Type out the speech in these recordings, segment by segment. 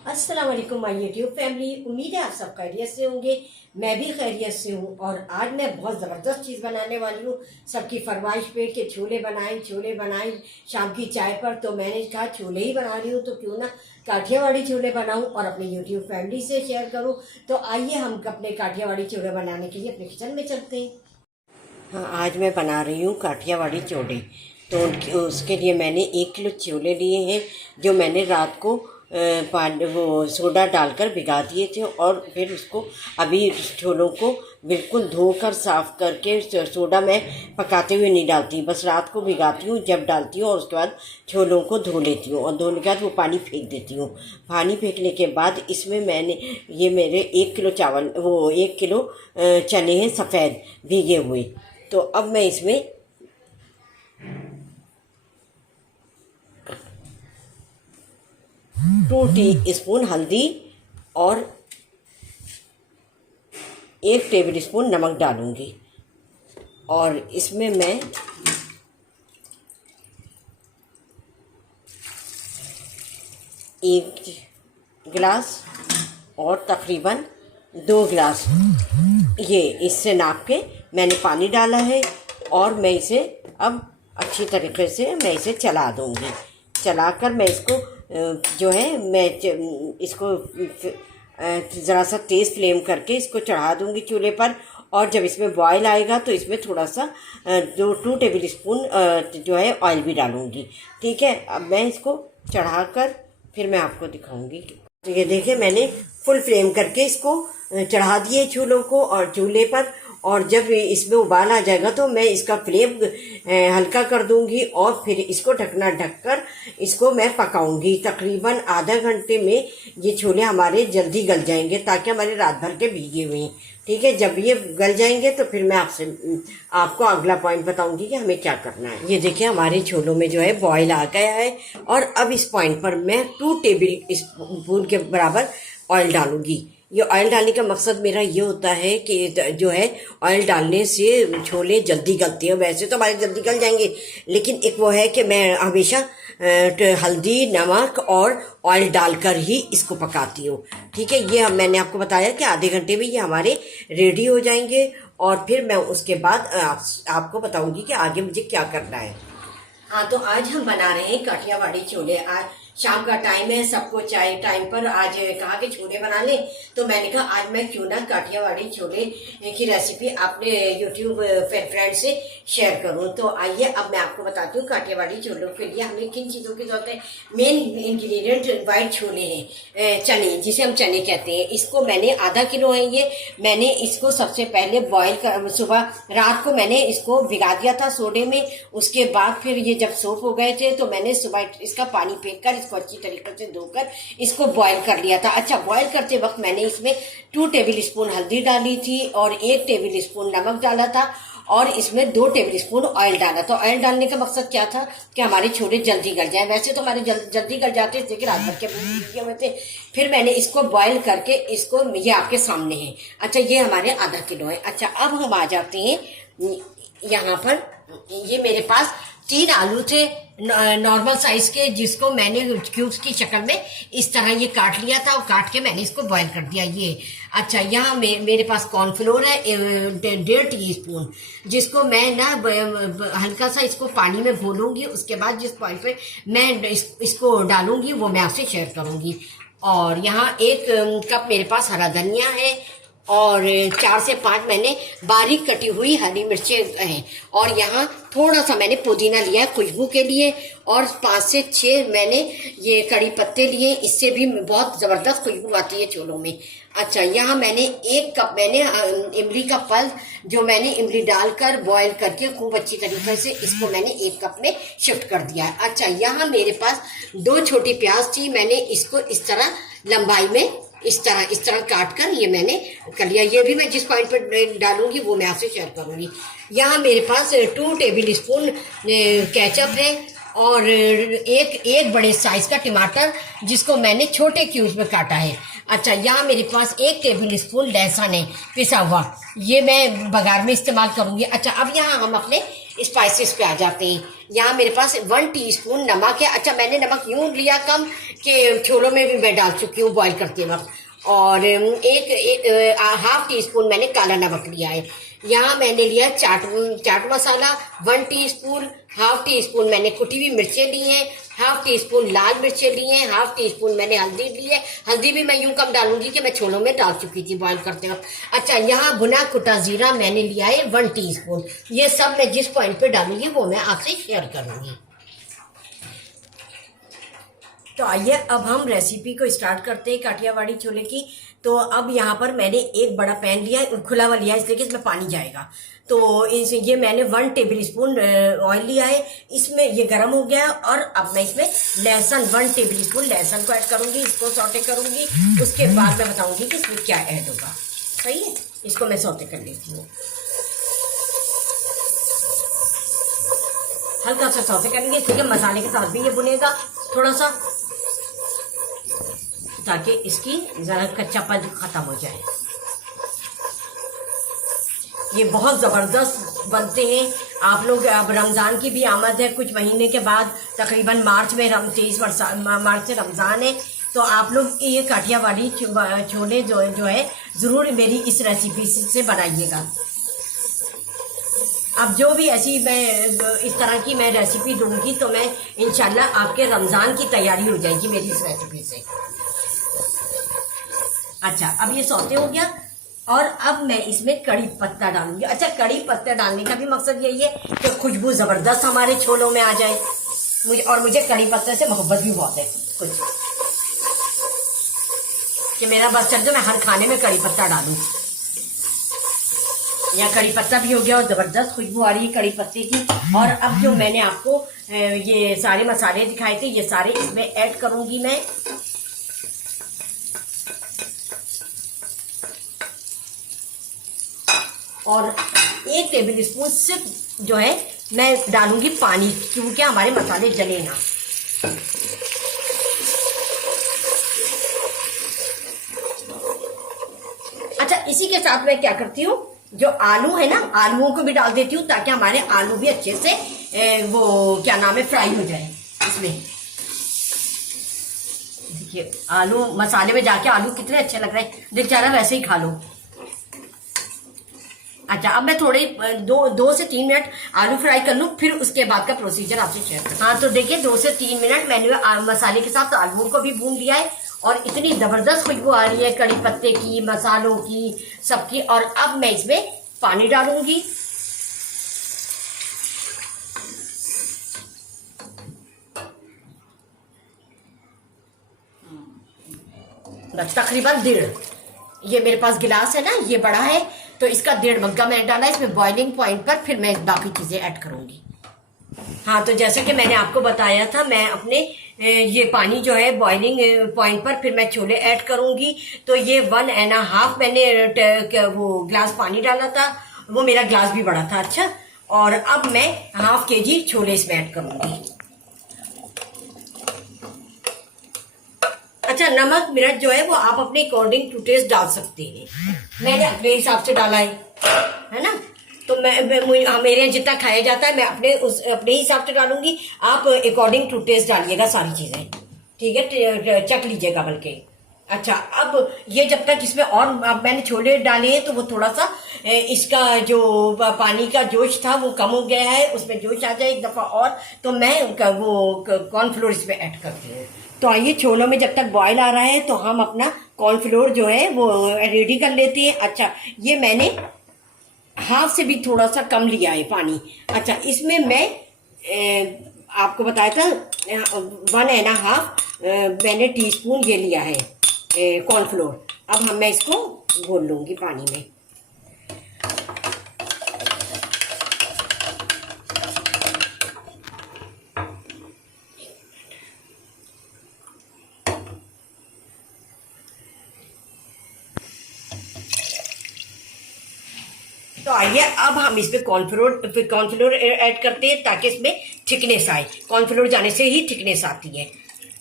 अस्सलाम वालेकुम my YouTube family. उम्मीद है आप सब खैरियत से होंगे। मैं भी खैरियत से हूँ और आज मैं बहुत ज़बरदस्त चीज़ बनाने वाली हूँ। सबकी फरमाइश पे कि छोले बनाएं शाम की चाय पर, तो मैंने कहा छोले ही बना रही हूँ तो क्यों ना काठियावाड़ी छोले बनाऊँ और अपने यूट्यूब फैमिली से शेयर करूँ। तो आइए हम अपने काठियावाड़ी छोले बनाने के लिए अपने किचन में चलते हैं। हाँ, आज मैं बना रही हूँ काठियावाड़ी छोले। तो उसके लिए मैंने 1 किलो छोले लिए हैं, जो मैंने रात को पानी वो सोडा डालकर भिगा दिए थे। और फिर उसको अभी छोलों को बिल्कुल धोकर साफ़ करके, सोडा मैं पकाते हुए नहीं डालती, बस रात को भिगाती हूँ, जब डालती हूँ और उसके बाद छोलों को धो लेती हूँ और धोने के बाद वो पानी फेंक देती हूँ। पानी फेंकने के बाद इसमें मैंने ये मेरे 1 किलो चावल, वो 1 किलो चने हैं सफ़ेद भीगे हुए। तो अब मैं इसमें 2 टीस्पून हल्दी और 1 टेबल स्पून नमक डालूंगी। और इसमें मैं 1 गिलास और तकरीबन 2 गिलास ये इससे नाप के मैंने पानी डाला है। और मैं इसे अब अच्छी तरीके से मैं इसे चला दूंगी। चलाकर मैं इसको जो है मैं इसको ज़रा सा तेज़ फ्लेम करके इसको चढ़ा दूंगी चूल्हे पर। और जब इसमें बॉयल आएगा तो इसमें थोड़ा सा 2 टेबल स्पून जो है ऑयल भी डालूंगी। ठीक है, अब मैं इसको चढ़ाकर फिर मैं आपको दिखाऊंगी। तो ये देखिए, मैंने फुल फ्लेम करके इसको चढ़ा दिए चूल्हों को और चूल्हे पर। और जब इसमें उबाल आ जाएगा तो मैं इसका फ्लेम हल्का कर दूंगी और फिर इसको ढककर इसको मैं पकाऊंगी। तकरीबन आधा घंटे में ये छोले हमारे जल्दी गल जाएंगे, ताकि हमारे रात भर के भीगे हुए हैं। ठीक है, जब ये गल जाएंगे तो फिर मैं आपको अगला पॉइंट बताऊंगी कि हमें क्या करना है। ये देखिए, हमारे छोलों में जो है बॉयल आ गया है और अब इस पॉइंट पर मैं 2 टेबल स्पून के बराबर ऑयल डालूंगी। ये ऑयल डालने का मकसद मेरा ये होता है कि जो है ऑयल डालने से छोले जल्दी गलते हैं। वैसे तो हमारे जल्दी गल जाएंगे, लेकिन एक वो है कि मैं हमेशा हल्दी, नमक और ऑयल डालकर ही इसको पकाती हूँ। ठीक है, ये मैंने आपको बताया कि आधे घंटे में ये हमारे रेडी हो जाएंगे और फिर मैं उसके बाद आपको बताऊंगी कि आगे मुझे क्या करना है। हाँ, तो आज हम बना रहे हैं काठियावाड़ी छोले। आज शाम का टाइम है, सबको चाय टाइम पर आज कहा कि छोले बना लें, तो मैंने कहा आज मैं क्यों ना काठियावाड़ी छोले की रेसिपी अपने यूट्यूब फ्रेंड से शेयर करूं। तो आइए अब मैं आपको बताती हूँ काठियावाड़ी छोलों के लिए हमें किन चीज़ों की जरूरत है। मेन इंग्रेडिएंट वाइट छोले हैं, चने जिसे हम चने कहते हैं। इसको मैंने आधा किलो है ये। मैंने इसको सबसे पहले बॉयल कर, सुबह रात को मैंने इसको भिगा दिया था सोडे में। उसके बाद फिर ये जब सोप हो गए थे तो मैंने सुबह इसका पानी फेंक कर इसको अच्छी तरीके से धोकर इसको बॉईल कर लिया था। अच्छा, बॉईल करते वक्त मैंने इसमें 2 टेबल स्पून हल्दी डाली थी और 1 टेबल स्पून नमक डाला था और इसमें 2 टेबल स्पून ऑयल डाला। तो ऑयल डालने का मकसद क्या था कि हमारे छोले जल्दी गल जाए। वैसे तो हमारे जल्दी गल जाते थे कि रात भर के भूखे हुए थे। फिर मैंने इसको बॉईल करके इसको ये आपके सामने है। अच्छा, ये हमारे आधा किलो है। अच्छा, अब हम आ जाते हैं यहाँ पर। ये मेरे पास 3 आलू थे नॉर्मल साइज के, जिसको मैंने क्यूब्स की शक्ल में इस तरह ये काट लिया था और काट के मैंने इसको बॉईल कर दिया। ये अच्छा, यहाँ मेरे पास कॉर्नफ्लोर है 1.5 टीस्पून, जिसको मैं ना हल्का सा इसको पानी में घोलूंगी। उसके बाद जिस पॉइंट पे मैं इसको डालूंगी वो मैं आपसे शेयर करूंगी। और यहाँ 1 कप मेरे पास हरा धनिया है और 4 से 5 मैंने बारीक कटी हुई हरी मिर्चें हैं। और यहाँ थोड़ा सा मैंने पुदीना लिया है खुशबू के लिए और 5 से 6 मैंने ये कड़ी पत्ते लिए, इससे भी बहुत ज़बरदस्त खुशबू आती है छोलों में। अच्छा, यहाँ मैंने 1 कप मैंने इमली का फल, जो मैंने इमली डालकर बॉईल करके खूब अच्छी तरीके से इसको मैंने 1 कप में शिफ्ट कर दिया है। अच्छा, यहाँ मेरे पास 2 छोटी प्याज थी, मैंने इसको इस तरह लंबाई में इस तरह काट कर ये मैंने कर लिया। ये भी मैं जिस पॉइंट पर डालूंगी वो मैं आपसे शेयर करूंगी। यहाँ मेरे पास 2 टेबल स्पून केचप है और एक बड़े साइज का टमाटर, जिसको मैंने छोटे क्यूब्स में काटा है। अच्छा, यहाँ मेरे पास 1 टेबल स्पून लहसुन है पिसा हुआ, ये मैं बघार में इस्तेमाल करूँगी। अच्छा, अब यहाँ हम अपने स्पाइसेस पे आ जाते हैं। यहाँ मेरे पास 1 टीस्पून नमक है। अच्छा, मैंने नमक यूँ लिया कम कि छोलों में भी मैं डाल चुकी हूँ बॉईल करते वक्त। और हाफ टी स्पून मैंने काला नमक लिया है। यहाँ मैंने लिया chaat masala 1 teaspoon, half tea spoon मैंने कुटी हुई मिर्चें ली हैं, हाफ टी स्पून लाल मिर्चें ली हैं, हाफ टी स्पून मैंने हल्दी ली है। हल्दी भी मैं यूं कम डालूंगी कि मैं छोलों में डाल चुकी थी बॉईल करते वक्त। अच्छा, यहाँ भुना कुटा जीरा मैंने लिया है 1 टीस्पून। ये सब मैं जिस पॉइंट पे डालूंगी वो मैं आपसे शेयर करूंगी। तो आइए अब हम रेसिपी को स्टार्ट करते हैं काठियावाड़ी छोले की। तो अब यहाँ पर मैंने एक बड़ा पैन लिया है, खुला हुआ लिया है इसलिए कि इसमें पानी जाएगा। तो ये मैंने 1 टेबल स्पून ऑयल लिया है, इसमें ये गर्म हो गया है। और अब मैं इसमें लहसुन 1 टेबल स्पून लहसुन को ऐड करूंगी, इसको सौटे करूंगी। उसके बाद मैं बताऊंगी कि इसमें क्या ऐड होगा। सही है, इसको मैं सौटे कर लेती हूँ। हल्का सा सौटे करेंगे, ठीक है। मसाले के साथ भी ये भुनेगा थोड़ा सा, ताकि इसकी जरा कच्चापन खत्म हो जाए। ये बहुत ज़बरदस्त बनते हैं। आप लोग, अब रमज़ान की भी आमद है कुछ महीने के बाद, तकरीबन मार्च में 23 मार्च से रमज़ान है। तो आप लोग ये काठियावाड़ी छोले जो है ज़रूर मेरी इस रेसिपी से बनाइएगा। अब जो भी ऐसी मैं इस तरह की मैं रेसिपी दूंगी तो मैं इंशाल्लाह आपके रमज़ान की तैयारी हो जाएगी मेरी इस रेसिपी से। अच्छा, अब ये सौते हो गया और अब मैं इसमें कड़ी पत्ता डालूंगी। अच्छा, कड़ी पत्ता डालने का भी मकसद यही है कि खुशबू ज़बरदस्त हमारे छोलों में आ जाए। मुझे कड़ी पत्ते से मोहब्बत भी बहुत है कुछ, कि मेरा बस चल जो मैं हर खाने में कड़ी पत्ता डालूं। यहाँ कड़ी पत्ता भी हो गया और ज़बरदस्त खुशबू आ रही है कड़ी पत्ते की। और अब जो मैंने आपको ये सारे मसाले दिखाए थे ये सारे इसमें ऐड करूंगी मैं। और 1 टेबल स्पून सिर्फ जो है मैं डालूंगी पानी, क्योंकि हमारे मसाले जले ना। अच्छा, इसी के साथ मैं क्या करती हूँ, जो आलू है ना, आलूओं को भी डाल देती हूँ ताकि हमारे आलू भी अच्छे से वो क्या नाम है फ्राई हो जाए इसमें। देखिए आलू मसाले में जाके आलू कितने अच्छे लग रहे हैं, दिख जा रहा है वैसे ही खा लो। अच्छा, अब मैं थोड़े 2 से 3 मिनट आलू फ्राई कर लूँ, फिर उसके बाद का प्रोसीजर आपसे शेयर करूँ। हाँ, तो देखिए 2 से 3 मिनट मैंने मसाले के साथ आलूओं को भी भून लिया है और इतनी ज़बरदस्त खुशबू आ रही है कड़ी पत्ते की, मसालों की, सबकी। और अब मैं इसमें पानी डालूंगी। बस तकरीबन 1.5, ये मेरे पास गिलास है ना, ये बड़ा है तो इसका 1.5 मग्गा मैंने डाला इसमें बॉइलिंग पॉइंट पर, फिर मैं बाकी चीज़ें ऐड करूंगी। हाँ, तो जैसे कि मैंने आपको बताया था, मैं अपने ये पानी जो है बॉइलिंग पॉइंट पर फिर मैं छोले ऐड करूंगी। तो ये 1.5 मैंने वो ग्लास पानी डाला था, वो मेरा ग्लास भी बड़ा था। अच्छा, और अब मैं ½ kg छोले इसमें ऐड करूंगी। अच्छा, नमक मिर्च जो है वो आप अपने अकॉर्डिंग टू टेस्ट डाल सकते हैं। मैंने अपने हिसाब से डाला है ना। तो मेरे यहाँ जितना खाया जाता है मैं अपने हिसाब से डालूंगी। आप अकॉर्डिंग टू टेस्ट डालिएगा सारी चीजें, ठीक है, चख लीजिएगा बल्कि। अच्छा, अब ये जब तक इसमें और अब मैंने छोले डाले हैं तो वो थोड़ा सा इसका जो पानी का जोश था वो कम हो गया है, उसमें जोश आ जाए एक दफा और, तो मैं वो कॉर्नफ्लोर इसमें ऐड करती हूँ। तो आइए, छोलों में जब तक बॉयल आ रहा है तो हम अपना कॉर्नफ्लोर जो है वो रेडी कर लेते हैं। अच्छा, ये मैंने हाफ से भी थोड़ा सा कम लिया है पानी। अच्छा, इसमें मैं आपको बताया था 1.5 मैंने टीस्पून ये लिया है कॉर्नफ्लोर। अब मैं इसको घोल लूंगी पानी में। तो आइए अब हम इसमें कॉर्नफ्लोर ऐड करते हैं ताकि इसमें थिकनेस आए। कॉर्नफ्लोर जाने से ही थिकनेस आती है,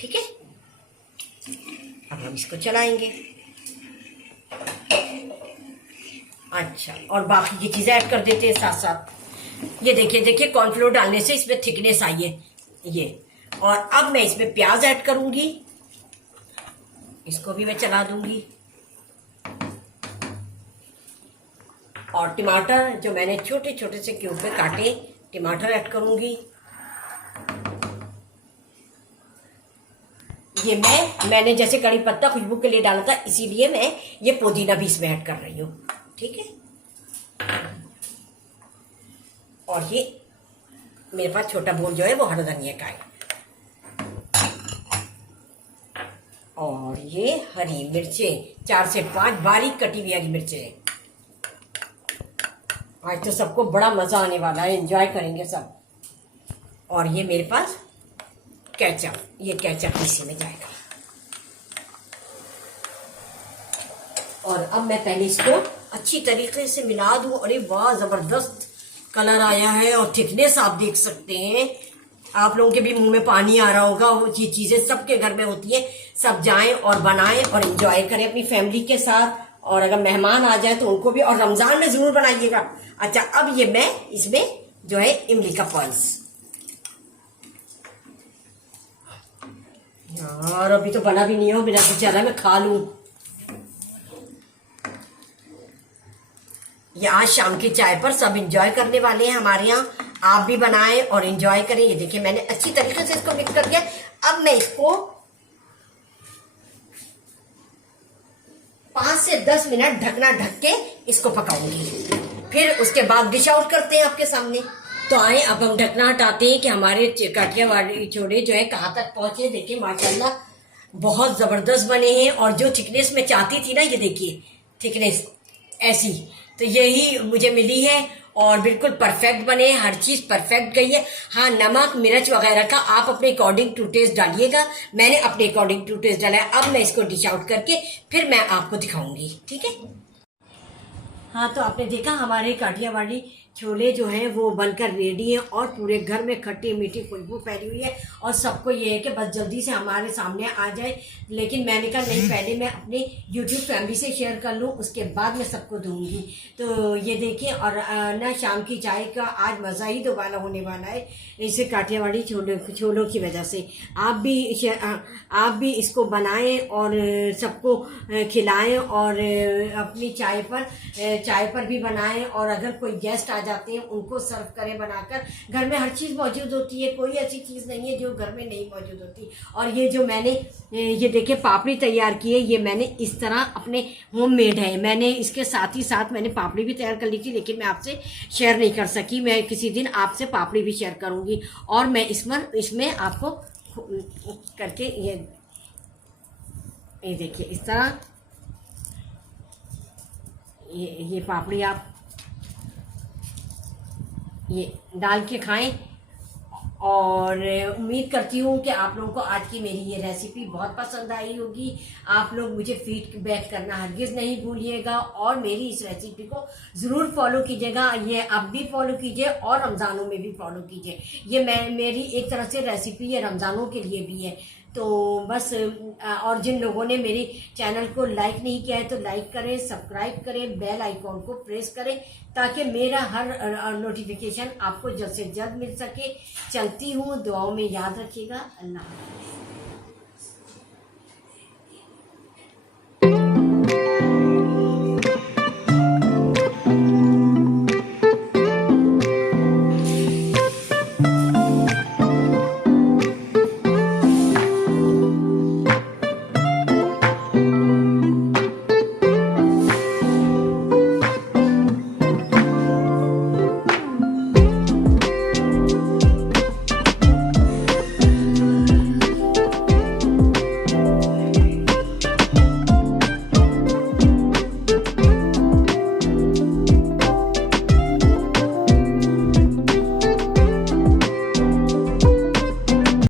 ठीक है। अब हम इसको चलाएंगे। अच्छा, और बाकी की चीजें ऐड कर देते हैं साथ साथ। ये देखिए कॉर्नफ्लोर डालने से इसमें थिकनेस आई है ये। और अब मैं इसमें प्याज ऐड करूंगी, इसको भी मैं चला दूंगी। और टमाटर जो मैंने छोटे छोटे से क्यूब में काटे, टमाटर ऐड करूंगी। ये मैंने जैसे कड़ी पत्ता खुशबू के लिए डाला था, इसीलिए मैं ये पुदीना भी इसमें ऐड कर रही हूँ, ठीक है। और ये मेरे पास छोटा बोल जो है वो हरा धनिया का है। और ये हरी मिर्चें 4 से 5 बारीक कटी हुई हरी मिर्चें। आज तो सबको बड़ा मजा आने वाला है, एंजॉय करेंगे सब। और ये मेरे पास केचप, ये केचप इसी में जाएगा। और अब मैं पहले इसको अच्छी तरीके से मिला दूं। अरे वाह, जबरदस्त कलर आया है और थिकनेस आप देख सकते हैं। आप लोगों के भी मुंह में पानी आ रहा होगा। वो ये चीजें सबके घर में होती है, सब जाएं और बनाएं और एंजॉय करें अपनी फैमिली के साथ। और अगर मेहमान आ जाए तो उनको भी, और रमजान में जरूर बनाइएगा। अच्छा, अब ये मैं इसमें जो है इमली का पल्स, यार अभी तो बना भी नहीं हो, मेरा तो चला मैं खा लूं। ये आज शाम की चाय पर सब एंजॉय करने वाले हैं हमारे यहाँ। आप भी बनाएं और एंजॉय करें। ये देखिए मैंने अच्छी तरीके से इसको मिक्स कर दिया। अब मैं इसको 5 से 10 मिनट ढकना ढक के इसको पकाऊंगी। फिर उसके बाद डिश आउट करते हैं आपके सामने। तो आए अब हम ढकना हटाते हैं कि हमारे काठियावाड़ी छोले जो है कहाँ तक पहुंचे। देखिए माशाल्लाह बहुत जबरदस्त बने हैं। और जो थिकनेस मैं चाहती थी ना, ये देखिए थिकनेस ऐसी, तो यही मुझे मिली है। और बिल्कुल परफेक्ट बने, हर चीज परफेक्ट गई है। हाँ, नमक मिर्च वगैरह का आप अपने अकॉर्डिंग टू टेस्ट डालिएगा। मैंने अपने अकॉर्डिंग टू टेस्ट डाला है। अब मैं इसको डिश आउट करके फिर मैं आपको दिखाऊंगी, ठीक है। हाँ, तो आपने देखा हमारे काठियावाड़ी छोले जो हैं वो बनकर रेडी हैं और पूरे घर में खट्टी मीठी खुशबू फैली हुई है। और सबको ये है कि बस जल्दी से हमारे सामने आ जाए। लेकिन मैंने कहा नहीं, पहले मैं अपने यूट्यूब फैमिली से शेयर कर लूँ, उसके बाद मैं सबको दूंगी। तो ये देखिए, और ना शाम की चाय का आज मज़ा ही दोबारा होने वाला है इसे काठियावाड़ी छोलों की वजह से। आप भी इसको बनाएं और सबको खिलाएं। और अपनी चाय पर भी बनाएं। और अगर कोई गेस्ट आ जाते हैं उनको सर्व करें बनाकर। घर में हर चीज़ मौजूद होती है, कोई ऐसी चीज़ नहीं है जो घर में नहीं मौजूद होती। और ये जो मैंने ये देखिए पापड़ी तैयार की है, ये मैंने इस तरह अपने होममेड है। मैंने इसके साथ ही साथ मैंने पापड़ी भी तैयार कर ली थी, लेकिन मैं आपसे शेयर नहीं कर सकी। मैं किसी दिन आपसे पापड़ी भी शेयर करूँगी। और मैं इसमें आपको करके ये देखिए इस तरह ये पापड़ी आप ये डाल के खाएं। और उम्मीद करती हूँ कि आप लोगों को आज की मेरी ये रेसिपी बहुत पसंद आई होगी। आप लोग मुझे फीडबैक करना हरगिज़ नहीं भूलिएगा। और मेरी इस रेसिपी को ज़रूर फॉलो कीजिएगा। ये अब भी फॉलो कीजिए और रमज़ानों में भी फॉलो कीजिए। ये मेरी एक तरह से रेसिपी ये रमज़ानों के लिए भी है। तो बस, और जिन लोगों ने मेरी चैनल को लाइक नहीं किया है तो लाइक करें, सब्सक्राइब करें, बेल आइकॉन को प्रेस करें, ताकि मेरा हर नोटिफिकेशन आपको जल्द से जल्द मिल सके। चलती हूँ, दुआओं में याद रखिएगा। अल्लाह हाफ़िज़।